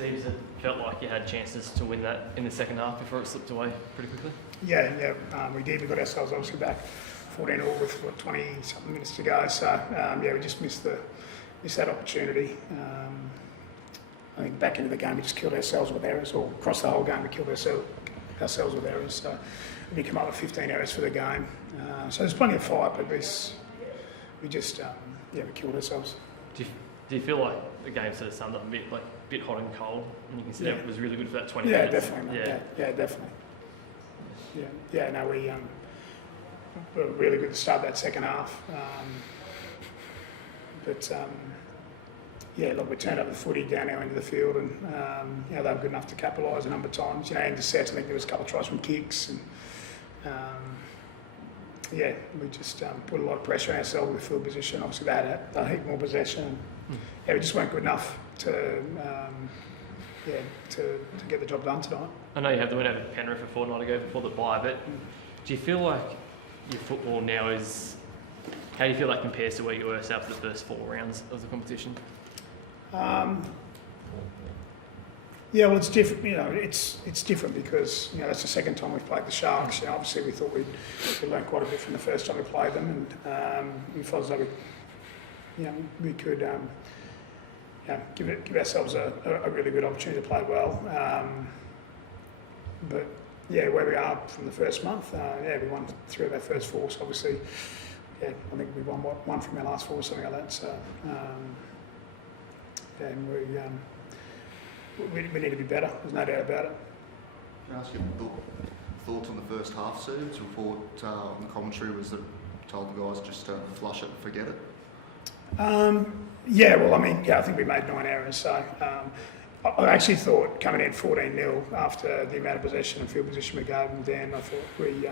Steve's, it felt like you had chances to win that in the second half before it slipped away pretty quickly. Yeah, we did. We got ourselves obviously back 14-all with 20-something minutes to go. So we just missed that opportunity. I think back into the game we just killed ourselves with errors, or across the whole game we killed ourselves with errors. So we came up with 15 errors for the game. So there's plenty of fight, but we just we killed ourselves. Do you feel like the game sort of summed up a bit hot and cold, and you consider it was really good for that 20 minutes? Definitely, yeah, definitely. We were really good to start that second half. We turned up the footy down our end of the field, and they were good enough to capitalise a number of times. In the sets, I think there was a couple of tries from kicks, and we just put a lot of pressure on ourselves with field position. Obviously, they had a heap more possession. We just weren't good enough to get the job done tonight. I know you had the win over Penrith a fortnight ago before the bye, but do you feel like your football now is? How do you feel that compares to where you were after the first 4 rounds of the competition? It's different. It's different because that's the second time we've played the Sharks. Obviously we thought we'd learned quite a bit from the first time we played them, and we felt as though we could give ourselves a really good opportunity to play well. Where we are from the first month, we won 3 of our first 4. So obviously, I think we won one from our last 4 or something like that. So we need to be better. There's no doubt about it. Can I ask you thoughts on the first half, Sue? His report on the commentary was that told the guys just to flush it and forget it. I think we made 9 errors. So I actually thought coming in 14-0 after the amount of possession and field position we gave them, Dan, I thought we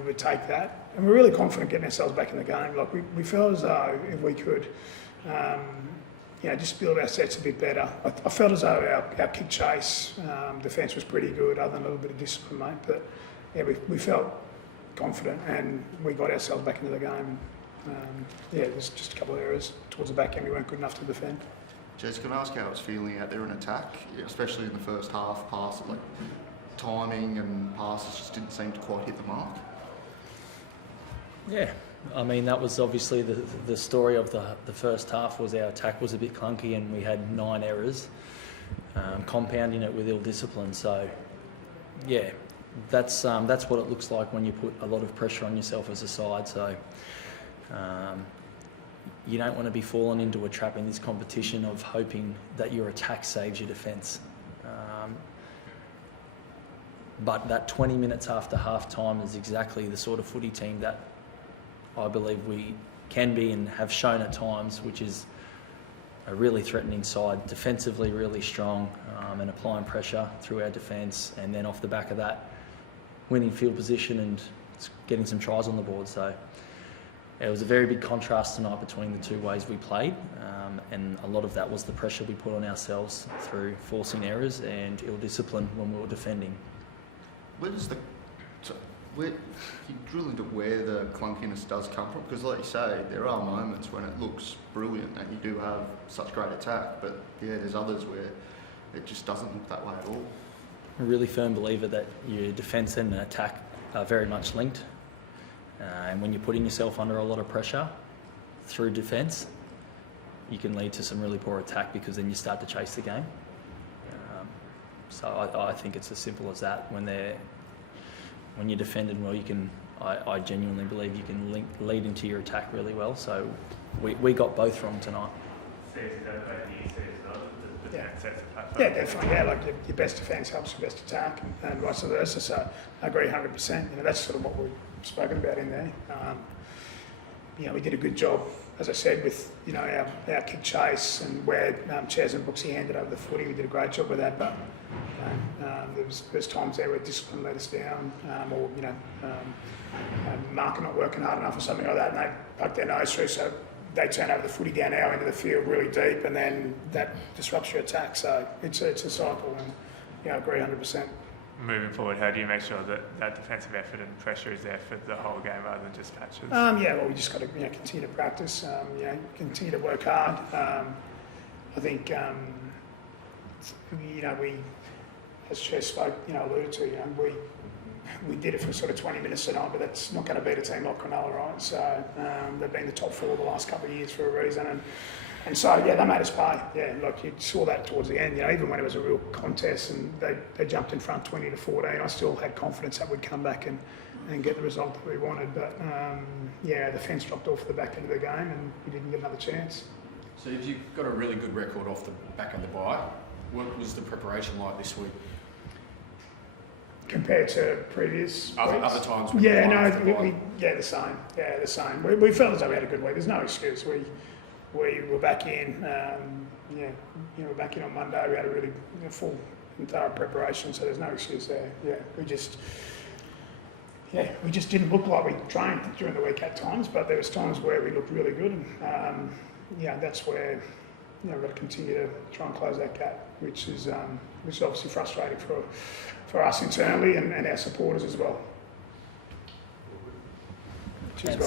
would take that, and we're really confident getting ourselves back in the game. Like we felt as though if we could, just build our sets a bit better. I felt as though our kick chase defence was pretty good, other than a little bit of discipline, mate. But we felt confident, and we got ourselves back into the game. There's just a couple of errors towards the back end. We weren't good enough to defend. Jez, can I ask how it was feeling out there in attack, especially in the first half? Passes, like timing and passes, just didn't seem to quite hit the mark. Yeah, I mean that was obviously the story of the first half. Was our attack was a bit clunky and we had 9 errors, compounding it with ill discipline. So, that's what it looks like when you put a lot of pressure on yourself as a side. So. You don't want to be falling into a trap in this competition of hoping that your attack saves your defence. But that 20 minutes after half-time is exactly the sort of footy team that I believe we can be and have shown at times, which is a really threatening side, defensively really strong, and applying pressure through our defence, and then off the back of that, winning field position and getting some tries on the board. So. It was a very big contrast tonight between the 2 ways we played, and a lot of that was the pressure we put on ourselves through forcing errors and ill discipline when we were defending. Where you drill into where the clunkiness does come from? Because like you say, there are moments when it looks brilliant and you do have such great attack, but there's others where it just doesn't look that way at all. I'm a really firm believer that your defence and attack are very much linked. And when you're putting yourself under a lot of pressure through defence, you can lead to some really poor attack because then you start to chase the game. So I think it's as simple as that. When you're defending well, I genuinely believe you can lead into your attack really well. So we got both wrong tonight. Yeah, definitely. Like your best defence helps your best attack, and vice versa. So I agree 100%. That's sort of what we've spoken about in there. We did a good job, as I said, with our kick chase and where Chaz and Brooksy handed over the footy. We did a great job with that, but there's times there where discipline let us down, or marker not working hard enough or something like that, and they poked their nose through. So they turn over the footy down our end of the field really deep, and then that disrupts your attack. So it's a cycle, and I agree 100%. Moving forward, how do you make sure that defensive effort and pressure is there for the whole game rather than just patches? We just got to continue to practice. Continue to work hard. I think we, as Chair spoke, alluded to, we did it for sort of 20 minutes tonight, but that's not going to beat a team like Cronulla, right? So they've been the top 4 the last couple of years for a reason, and so they made us pay. Yeah, like you saw that towards the end. Even when it was a real contest and they jumped in front 20-14, I still had confidence that we'd come back and get the result that we wanted. But the fence dropped off the back end of the game, and we didn't get another chance. So you've got a really good record off the back of the bye. What was the preparation like this week? Compared to previous Other weeks? times? When Yeah, you no, won off the bye? the same. Yeah, the same. We felt as though we had a good week. There's no excuse. We were back in. We're back in on Monday. We had a really full and thorough preparation, so there's no excuse there. Yeah, we just didn't look like we trained during the week at times, but there was times where we looked really good, and that's where we've got to continue to try and close that gap, which is obviously frustrating for us internally and our supporters as well.